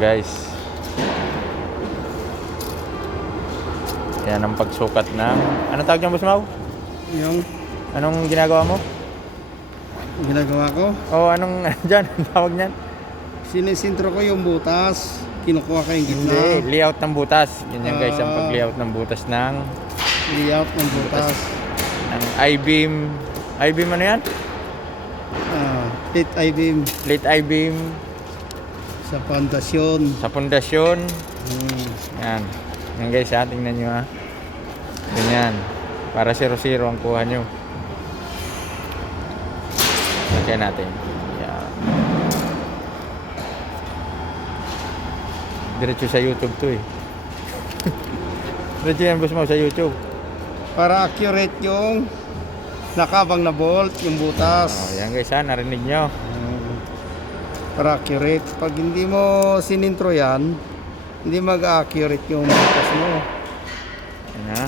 guys. Yan ang pagsukat ng... Anong tawag niyan, Boss Mau? Yung Anong ginagawa mo? ginagawa ko, Anong dyan? Ang tawag niyan? sinisintro ko yung butas, kinukuha ko yung gitna, Hindi, layout ng butas. Yan guys, ang pag-layout ng butas ng layout ng butas, I-beam. I-beam ano yan? plate I-beam Plate I-beam sa pundasyon. sa pundasyon. Yan. Yan guys ha, tingnan nyo ha. Ganyan. Para 0-0 ang kuha nyo. Lagyan natin. Yan. Diretso sa YouTube to eh. Diretso yan, Boss Mau, sa YouTube. Para accurate yung nakabang na bolt, yung butas. Yan guys ha, narinig nyo. Para accurate. Pag hindi mo sinintro yan, hindi mag-accurate yung butas mo. Yan ha.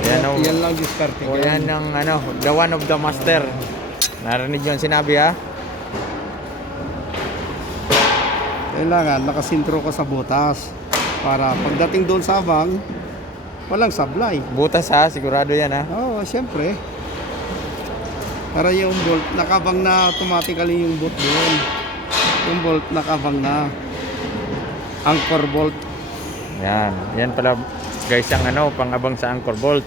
Yan, Yan lang diskarte ko. yan ang the one of the master. Narinig nyo ang sinabi ha. Kailangan nakasintro ko sa butas para pagdating doon sa abang, walang sablay. Butas ha, sigurado yan ha. Oo, siyempre. Para yung bolt, nakabang na automatically yung bolt doon. Yung bolt nakabang na. Anchor bolt. Yan. Yan pala guys ang pang-abang sa anchor bolt.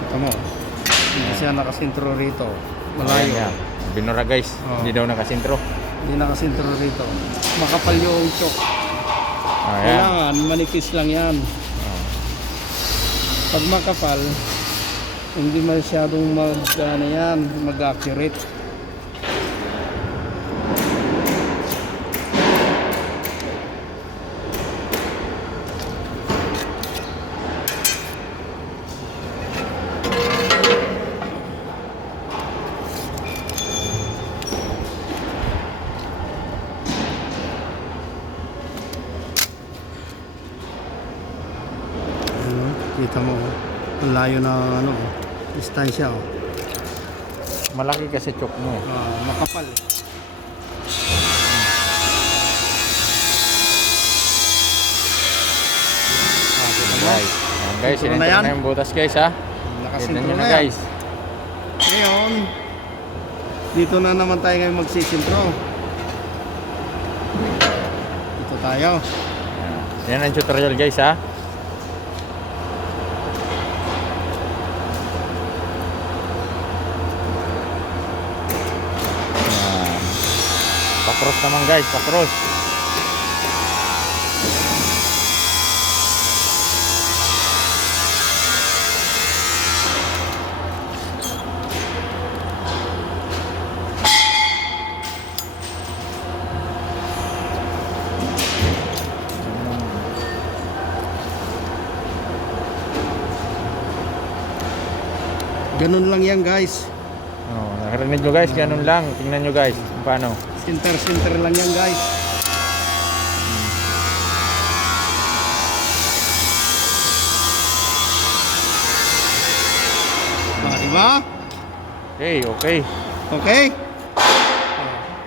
Ito mo. Hindi siya nakasintro rito. Ayan Malayo. nga. Binura guys. Oo. Hindi daw nakasintro. Hindi nakasintro rito. Makapal yung choke. Ayan. Kailangan manipis lang yan. Pag makapal, hindi masyadong mag-accurate. Kita mo, ang layo na distansya. Malaki kasi choke mo. Makapal. Guys. Ayan, guys, Sintro na sinintro yan? na yung butas guys ha. Tignan Nakasintro nyo na na yan. guys. Ngayon, dito na naman tayo ngayon magsisintro. Dito tayo. Yan ang tutorial guys ha. Yan. Pa-cross naman guys, pa-cross. Ganun lang yan guys. Narinig nyo guys, ganun lang. Tingnan nyo guys kung paano. Center lang yan guys. Diba? Okay, okay. Okay?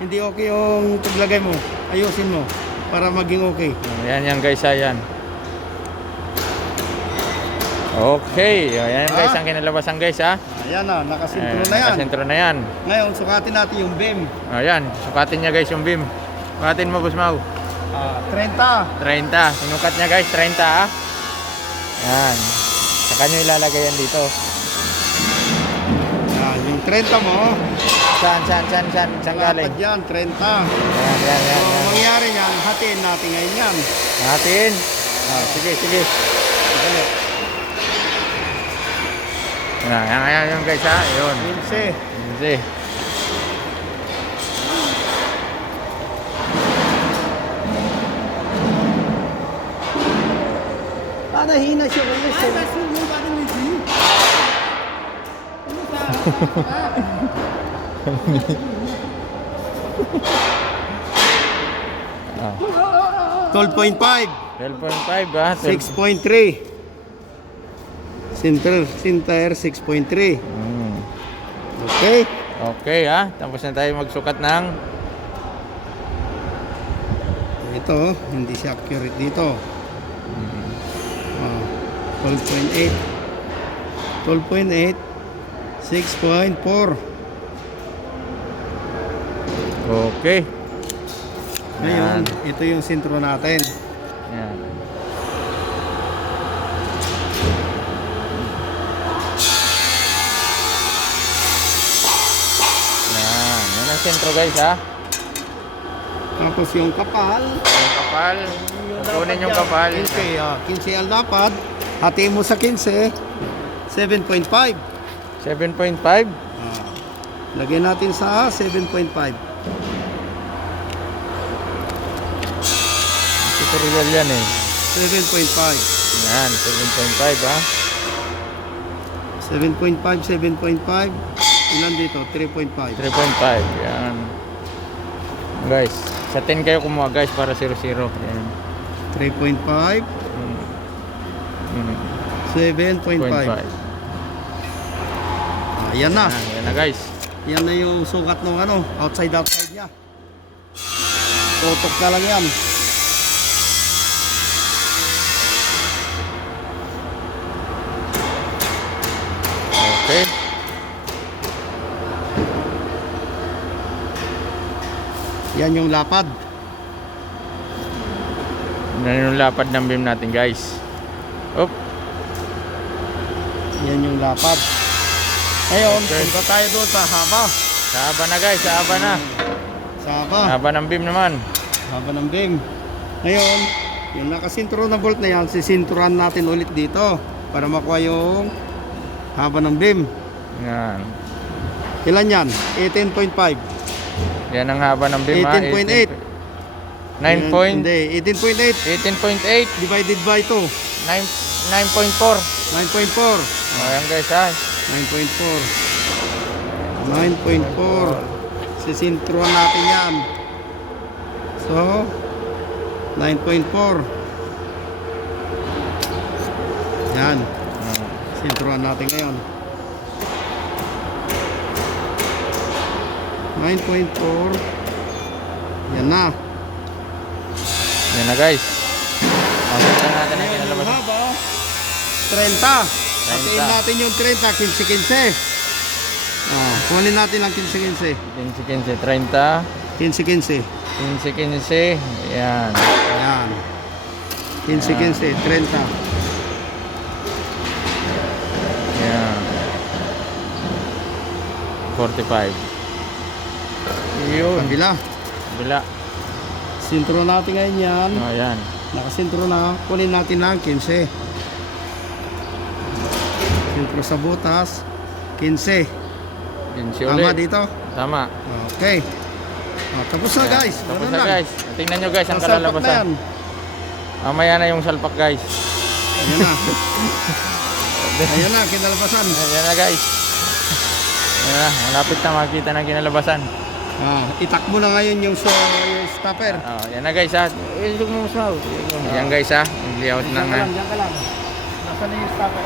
Hindi okay yung paglagay mo. Ayusin mo para maging okay. Yan guys ha, yan. Okay, yan guys ang kinalabasan guys ha. Ayan na, nakasintro na yan. Nakasentro na yan. Ngayon, sukatin natin yung beam. Ayan, sukatin niya guys yung beam. Sukatin mo, Boss Mau. 30. 30. Sinukat niya guys, 30 ha. Yan. Saka nyo ilalagay yan dito. Yan, yung 30 mo. Saan galing? Dapat yan, 30. Yan. So, mangyari yan, hatiin natin ngayon yan. Natin. Sige. Yan guys ha. Yun. 15. Sige. Hina siya ko yun. Ah. 12.5. 12.5 ha. 6.3. Center 6.3. Okay. Okay ha. Tapos na tayo magsukat ng Ito, hindi siya accurate dito. 12.8. 12.8. 6.4. Okay. Ngayon, Yan. ito yung sintro natin. Yan. Yan. Yan ang sentro guys ha. Tapos yung kapal. Yung kapal. Kunin yung kapal. 15, 15 ang dapat. Hatiin mo sa 15. 7.5. 7.5. Lagyan natin sa 7.5. Tutorial yan eh. 7.5. Yan. 7.5 ha. 7.5, 7.5. Ilan dito? 3.5. 3.5. Yan. Guys. Sa 10 kayo kumuha guys para 0-0. Yan. 3.5. 7.5. 0.5. Yan na. Yan na guys. Yan na yung sukat ng ano, outside niya. Tutok na lang yan. Okay. Yan yung lapad. Yan yung lapad ng beam natin guys. Op. Yan yung lapad. Ngayon, Okay. punta tayo doon sa haba. Sa haba na guys. Sa haba na. Sa haba. Haba ng beam naman. Haba ng beam. Ngayon, yung nakasintro na bolt na yan, sisinturan natin ulit dito para makuha yung haba ng beam. Yan. Ilan yan? 18.5. Yan ang haba ng beam ha. 18.8. 9 point. Hindi, 18.8 18.8. divided by 2. 9.4. 9.4. Ayan guys ha. 9.4. 9.4. Sisintruan natin yan. So, 9.4. Yan. Sintruan natin ngayon. 9.4. Yan na. Yan na guys. Pakita natin ang kinalabas. Haba, 30. Patiin natin yung 30, 15-15. Kunin natin ang 15-15. 15, 30. 15-15. 15, 15. Yan. Ayan. 15-15, 30. Yan. 45. Yun. Kabila. Bila. Sintro natin ngayon yan. O yan. Nakasintro na. Kunin natin lang 15. Sintro sa butas. 15. 15 Tama ulit. dito? Tama. Okay. Tapos na guys. Tapos Ganun na lang. guys. Tingnan nyo guys ang Sasalpak na yan. kalalabasan. Mamaya na yung salpak guys. Ayan na. Ayan na, kinalabasan. Ayan na guys. Ayan na. Malapit na makita ng kinalabasan. Itak mo na ngayon yung stopper. Oh, yan na guys ha. Ilusog mo mas mau. Yan guys ha. Yung layout ng Diyan ka lang. Nasaan na yung stopper?